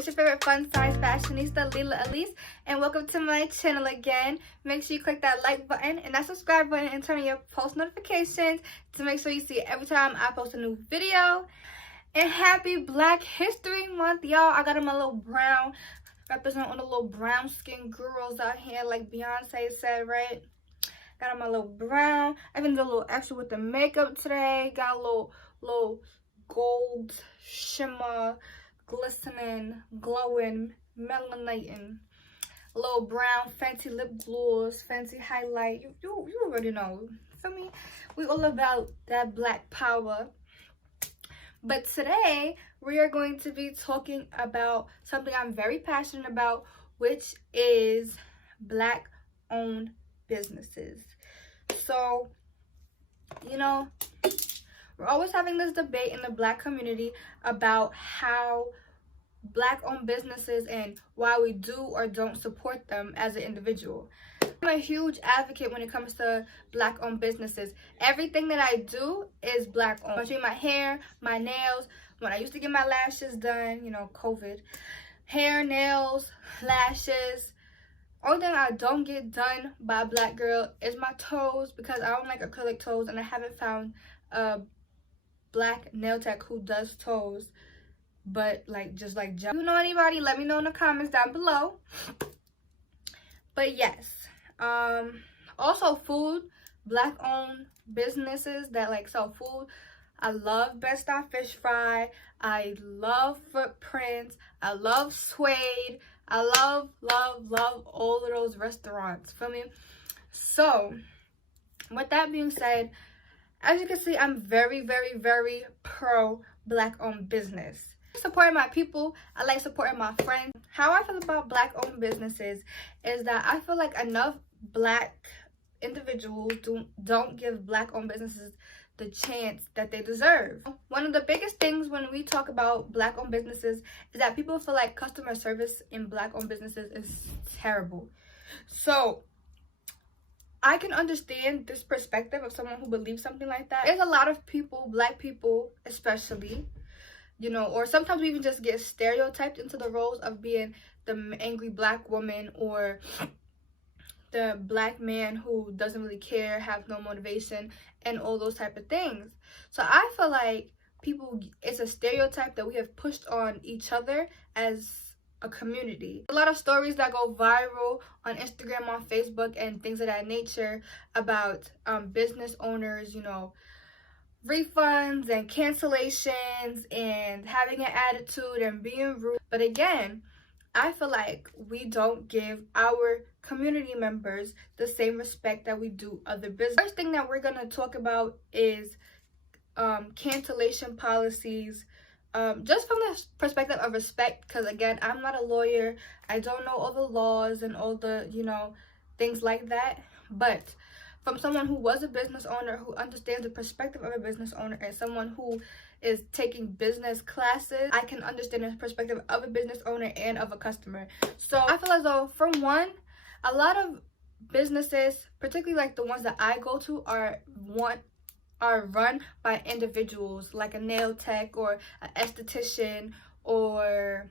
It's your favorite fun size fashionista, Lila Elise, and welcome to my channel again. Make sure you click that like button and that subscribe button and turn on your post notifications to make sure you see every time I post a new video. And happy Black History Month, y'all. I got on my little brown, represent on the little brown skin girls out here, like Beyonce said, right? Got on my little brown. I even did a little extra with the makeup today. Got a little gold shimmer, glistening, glowing, melanating, a little brown, fancy lip gloss, fancy highlight. You already know. Feel me? We all about that black power. But today we are going to be talking about something I'm very passionate about, which is black owned businesses. So, you know, we're always having this debate in the black community about how black owned businesses and why we do or don't support them as an individual. I'm a huge advocate when it comes to black owned businesses. Everything that I do is black owned. I do my hair, my nails. When I used to get my lashes done, you know, COVID, hair, nails, lashes. Only thing I don't get done by a black girl is my toes, because I don't like acrylic toes, and I haven't found a black nail tech who does toes. But just like if you know anybody, let me know in the comments down below. But yes, also food, black owned businesses that like sell food. I love Best Style Fish Fry. I love Footprints. I love Suede. I love all of those restaurants. Feel me? So, with that being said, as you can see, I'm very pro black owned business. Supporting my people, I like supporting my friends. How I feel about black owned businesses is that I feel like enough black individuals don't give black owned businesses the chance that they deserve. One of the biggest things when we talk about black owned businesses is that people feel like customer service in black owned businesses is terrible. So I can understand this perspective of someone who believes something like that. There's a lot of people, black people especially, you know, or sometimes we even just get stereotyped into the roles of being the angry black woman or the black man who doesn't really care, have no motivation, and all those type of things. So I feel like it's a stereotype that we have pushed on each other as a community. A lot of stories that go viral on Instagram, on Facebook, and things of that nature about business owners, you know, refunds and cancellations and having an attitude and being rude. But again, I feel like we don't give our community members the same respect that we do other businesses. First thing that we're gonna talk about is cancellation policies, just from the perspective of respect, because again, I'm not a lawyer. I don't know all the laws and all the, you know, things like that. But from someone who was a business owner, who understands the perspective of a business owner, and someone who is taking business classes, I can understand the perspective of a business owner and of a customer. So I feel as though, for one, a lot of businesses, particularly like the ones that I go to, are run by individuals, like a nail tech or an esthetician or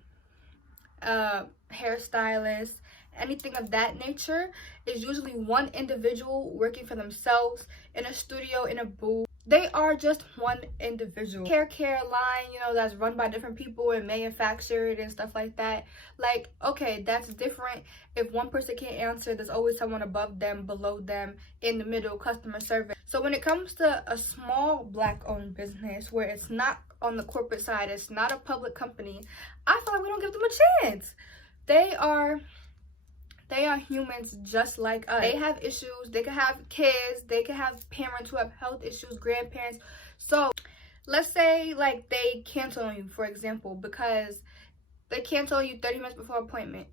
a hairstylist. Anything of that nature is usually one individual working for themselves in a studio, in a booth. They are just one individual. Hair care line, you know, that's run by different people and manufactured and stuff like that. Like, okay, that's different. If one person can't answer, there's always someone above them, below them, in the middle, customer service. So when it comes to a small black owned business where it's not on the corporate side, it's not a public company, I feel like we don't give them a chance. They are humans just like us. They have issues. They could have kids. They could have parents who have health issues, grandparents. So let's say like they cancel on you, for example, because they cancel you 30 minutes before appointment.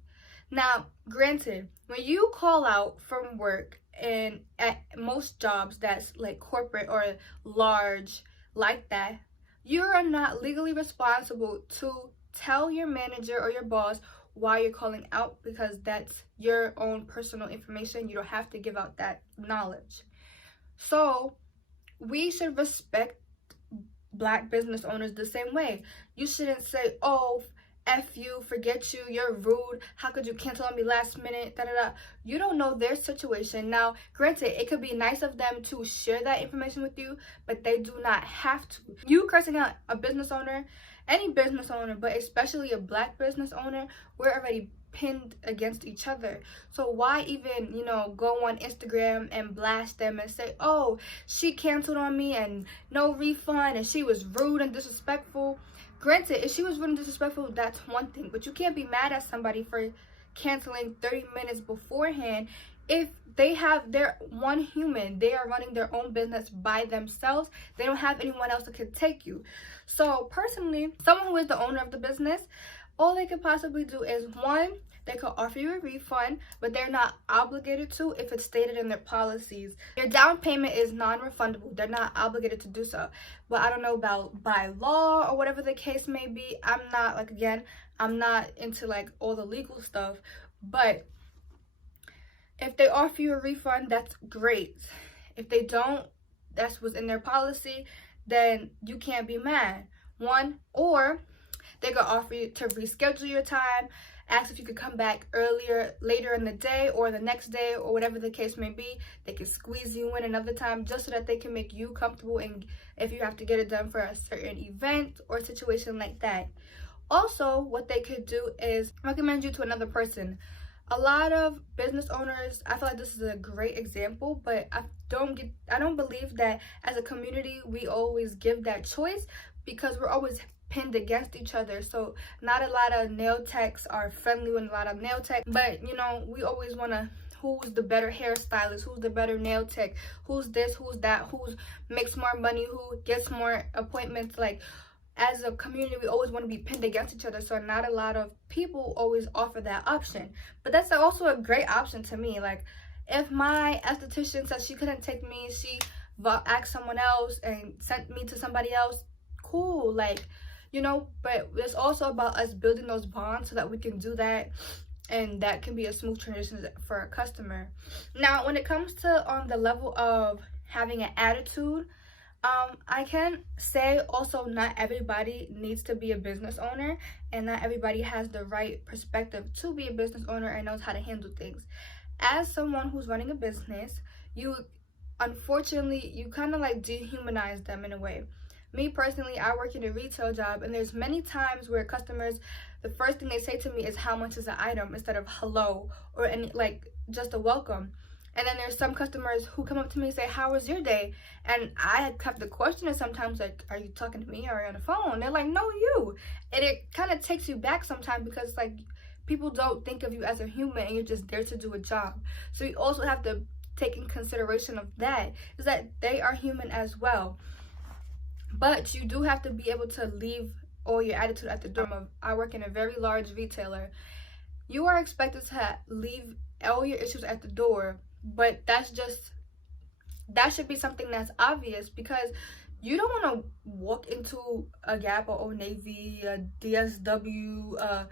Now, granted, when you call out from work, and at most jobs that's like corporate or large like that, you are not legally responsible to tell your manager or your boss why you're calling out, because that's your own personal information. You don't have to give out that knowledge. So we should respect black business owners the same way. You shouldn't say, oh, F you, forget you, you're rude, how could you cancel on me last minute, da da da. You don't know their situation. Now, granted, it could be nice of them to share that information with you, but they do not have to. You cursing out a business owner, any business owner, but especially a Black business owner, we're already pinned against each other. So why even, go on Instagram and blast them and say, oh, she canceled on me and no refund and she was rude and disrespectful. Granted, if she was rude and disrespectful, that's one thing, but you can't be mad at somebody for canceling 30 minutes beforehand. If they're one human, they are running their own business by themselves. They don't have anyone else that could take you. So personally, someone who is the owner of the business, all they could possibly do is, one, they could offer you a refund, but they're not obligated to if it's stated in their policies. Your down payment is non-refundable. They're not obligated to do so. But I don't know about by law or whatever the case may be. I'm not, I'm not into all the legal stuff. But if they offer you a refund, that's great. If they don't, that's what's in their policy, then you can't be mad. One, or they could offer you to reschedule your time, ask if you could come back later in the day or the next day or whatever the case may be. They can squeeze you in another time just so that they can make you comfortable, and if you have to get it done for a certain event or situation like that. Also, what they could do is recommend you to another person. A lot of business owners, I feel like this is a great example, but I don't believe that as a community we always give that choice, because we're always pinned against each other. So not a lot of nail techs are friendly with a lot of nail tech, but we always want to, who's the better hairstylist, who's the better nail tech, who's this, who's that, who makes more money, who gets more appointments. As a community, we always want to be pinned against each other, so not a lot of people always offer that option. But that's also a great option to me. If my esthetician says she couldn't take me, she asked someone else and sent me to somebody else, cool. But it's also about us building those bonds so that we can do that, and that can be a smooth transition for a customer. Now, when it comes to on the level of having an attitude, I can say also not everybody needs to be a business owner, and not everybody has the right perspective to be a business owner and knows how to handle things. As someone who's running a business, unfortunately, you kind of dehumanize them in a way. Me personally, I work in a retail job, and there's many times where customers, the first thing they say to me is how much is the item instead of hello or any just a welcome. And then there's some customers who come up to me and say, how was your day? And I have to question it sometimes, are you talking to me or are you on the phone? They're like, no, you. And it kind of takes you back sometimes, because people don't think of you as a human and you're just there to do a job. So you also have to take in consideration of that, is that they are human as well. But you do have to be able to leave all your attitude at the door. I work in a very large retailer. You are expected to leave all your issues at the door, but that should be something that's obvious, because you don't want to walk into a Gap or Old Navy, a DSW,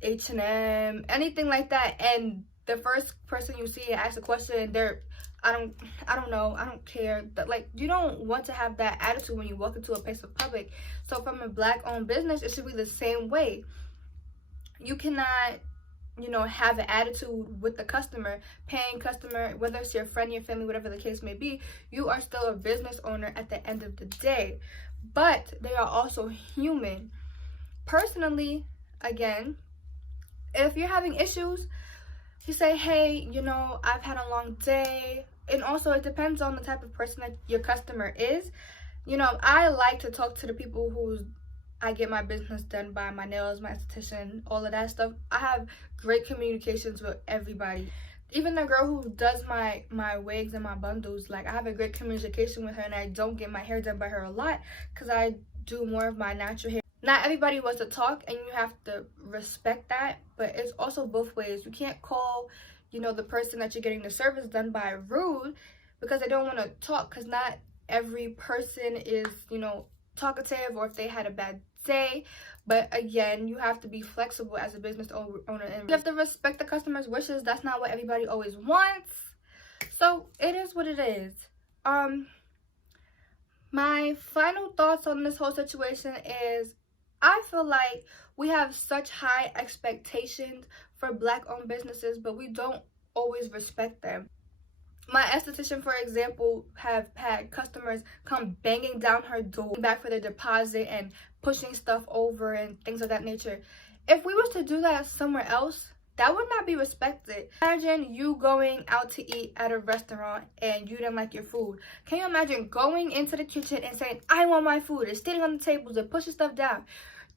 H&M, anything like that, and the first person you see and ask a question, and they're I don't know, I don't care. But you don't want to have that attitude when you walk into a place of public. So from a Black owned business, it should be the same way. You cannot, have an attitude with the customer, paying customer, whether it's your friend, your family, whatever the case may be. You are still a business owner at the end of the day, but they are also human. Personally, again, if you're having issues, you say, hey, I've had a long day. And also, it depends on the type of person that your customer is. I like to talk to the people I get my business done by, my nails, my esthetician, all of that stuff. I have great communications with everybody. Even the girl who does my wigs and my bundles, I have a great communication with her, and I don't get my hair done by her a lot because I do more of my natural hair. Not everybody wants to talk, and you have to respect that, but it's also both ways. You can't call, the person that you're getting the service done by rude because they don't want to talk, because not every person is, talkative, or if they had a bad day. But again, you have to be flexible as a business owner, and you have to respect the customer's wishes. That's not what everybody always wants. So it is what it is. My final thoughts on this whole situation is, I feel like we have such high expectations for Black-owned businesses, but we don't always respect them. My esthetician, for example, have had customers come banging down her door back for their deposit and pushing stuff over and things of that nature. If we was to do that somewhere else, that would not be respected. Imagine you going out to eat at a restaurant and you didn't like your food. Can you imagine going into the kitchen and saying, I want my food, and standing on the tables and pushing stuff down?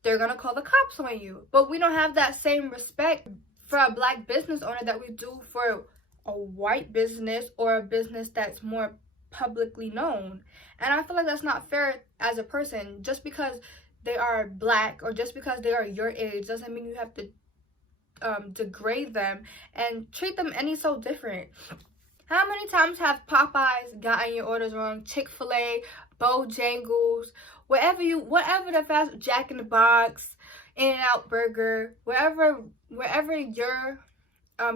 They're gonna call the cops on you. But we don't have that same respect for a Black business owner that we do for a white business or a business that's more publicly known. And I feel like that's not fair as a person. Just because they are Black or just because they are your age doesn't mean you have to degrade them and treat them any so different. How many times have Popeyes gotten your orders wrong? Chick-fil-A, Bojangles, whatever the fast, Jack in the Box, In-N-Out Burger, wherever your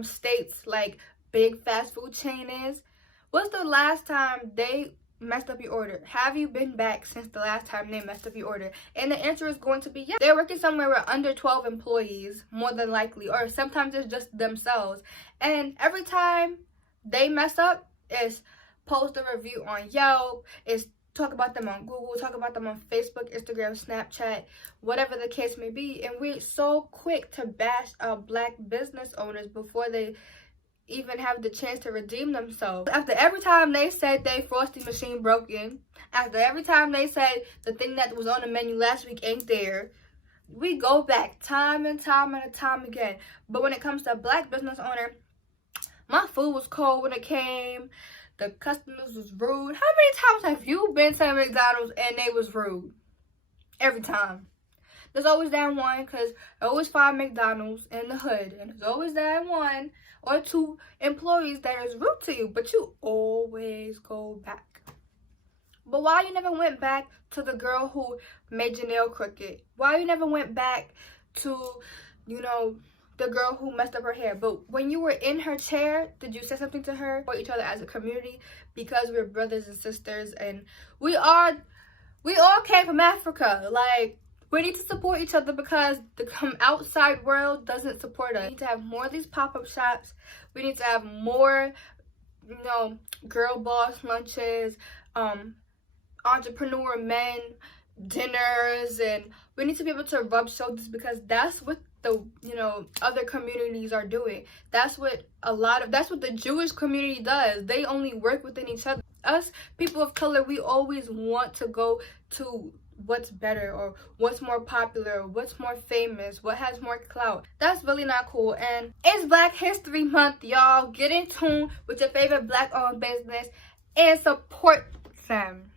state's like big fast food chain is. What's the last time they messed up your order? Have you been back since the last time they messed up your order? And the answer is going to be yes. They're working somewhere with under 12 employees, more than likely, or sometimes it's just themselves. And every time they mess up, it's post a review on Yelp, it's talk about them on Google, talk about them on Facebook, Instagram, Snapchat, whatever the case may be. And we're so quick to bash Black business owners before they even have the chance to redeem themselves. After every time they said their frosty machine broken, after every time they said the thing that was on the menu last week ain't there, we go back time and time again. But when it comes to a Black business owner, my food was cold when it came, the customers was rude. How many times have you been to McDonald's and they was rude? Every time. There's always that one, because I always find McDonald's in the hood, and there's always that one or two employees that is rude to you, but you always go back. But why you never went back to the girl who made your nail crooked? Why you never went back to, the girl who messed up her hair? But when you were in her chair, did you say something to her or each other as a community? Because we're brothers and sisters, and we all came from Africa. Like, we need to support each other because the outside world doesn't support us. We need to have more of these pop-up shops. We need to have more, girl boss lunches, entrepreneur men dinners, and we need to be able to rub shoulders, because that's what the other communities are doing. That's what the Jewish community does. They only work within each other. Us people of color, we always want to go to what's better or what's more popular, what's more famous, what has more clout. That's really not cool. And it's Black History Month, y'all. Get in tune with your favorite Black owned business and support them.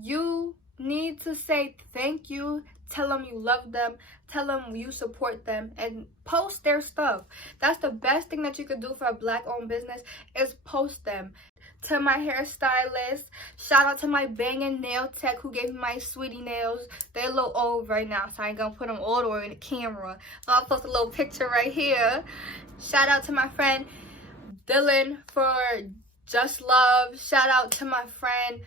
You need to say thank you, tell them you love them, tell them you support them, and post their stuff. That's the best thing that you could do for a Black owned business, is post them. To my hairstylist, shout out to my banging nail tech who gave me my sweetie nails. They're a little old right now, so I ain't gonna put them all the way in the camera. I'll post a little picture right here. Shout out to my friend Dylan for Just Love. Shout out to my friend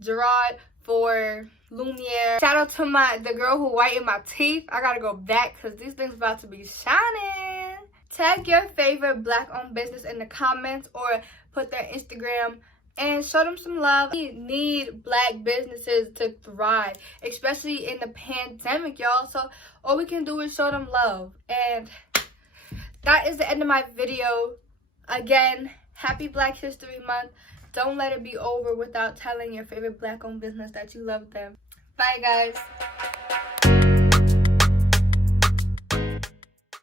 Gerard for Lumiere. Shout out to the girl who whitened my teeth. I gotta go back because these things about to be shining. Tag your favorite Black owned business in the comments or put their Instagram and show them some love. We need Black businesses to thrive, especially in the pandemic, y'all. So all we can do is show them love. And that is the end of my video. Again, happy Black History Month. Don't let it be over without telling your favorite Black owned business that you love them. Bye, guys.